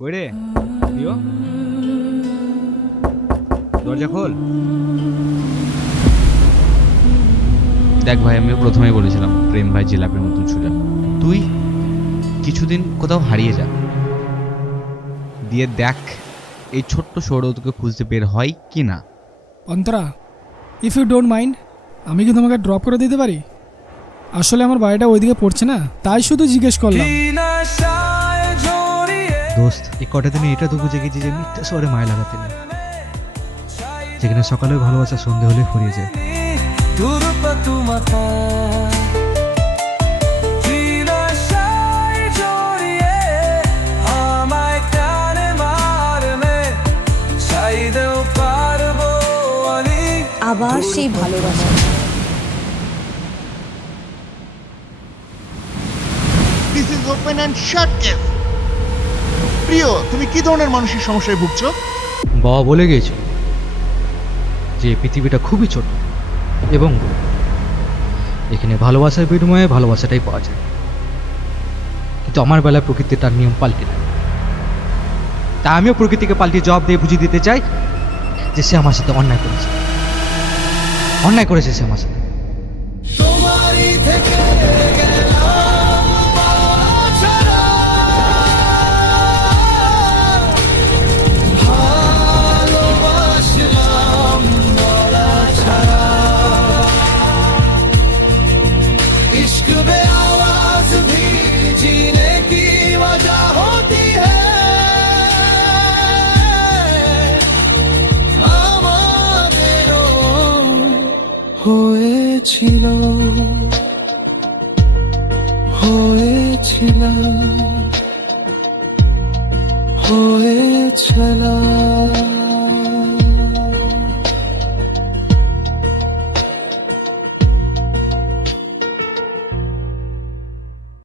কই রে প্রিয়, দরজা খোল। দেখ ভাই, আমিও প্রথমেই বলেছিলাম প্রেম ভাই জিলাপির মতন সোজা। তুই কিছুদিন কোথাও হারিয়ে যা, দিয়ে দেখ এই ছোট্ট শহরেও তোকে খুঁজতে বের হয় কি না। Antara, if you don't mind, আমি কি তোমাকে ড্রপ করে দিতে পারি? আসলে আমার বাড়িটা ওইদিকে পড়ছে না, তাই শুধু জিজ্ঞেস করলাম। দোস্ত, এই কটা দিনে এটা তো বুঝে গেছি যে মিথ্যা শহরে মায়া লাগাতে নেই, যেখানে সকালে ভালোবাসা সন্ধে হলে ফুরিয়ে যায়। আবার সেই ভালোবাসা। This is open and shut case. প্রিয়, তুমি কি ধরনের মানসিক সমস্যায় ভুগছো? বাবা বলে গিয়েছিল যে এই পৃথিবীটা খুবই ছোট এবং এখানে ভালোবাসার বিনিময়ে ভালোবাসাটাই পাওয়া যায়, কিন্তু আমার বেলায় প্রকৃতির তার নিয়ম পাল্টে নেয়। তা আমিও প্রকৃতিকে পাল্টে জবাব দিয়ে বুঝিয়ে দিতে চাই যে সে আমার সাথে অন্যায় করেছে, অন্যায় করেছে সে আমার সাথে। হয়েছিল হয়েছিল হয়েছিল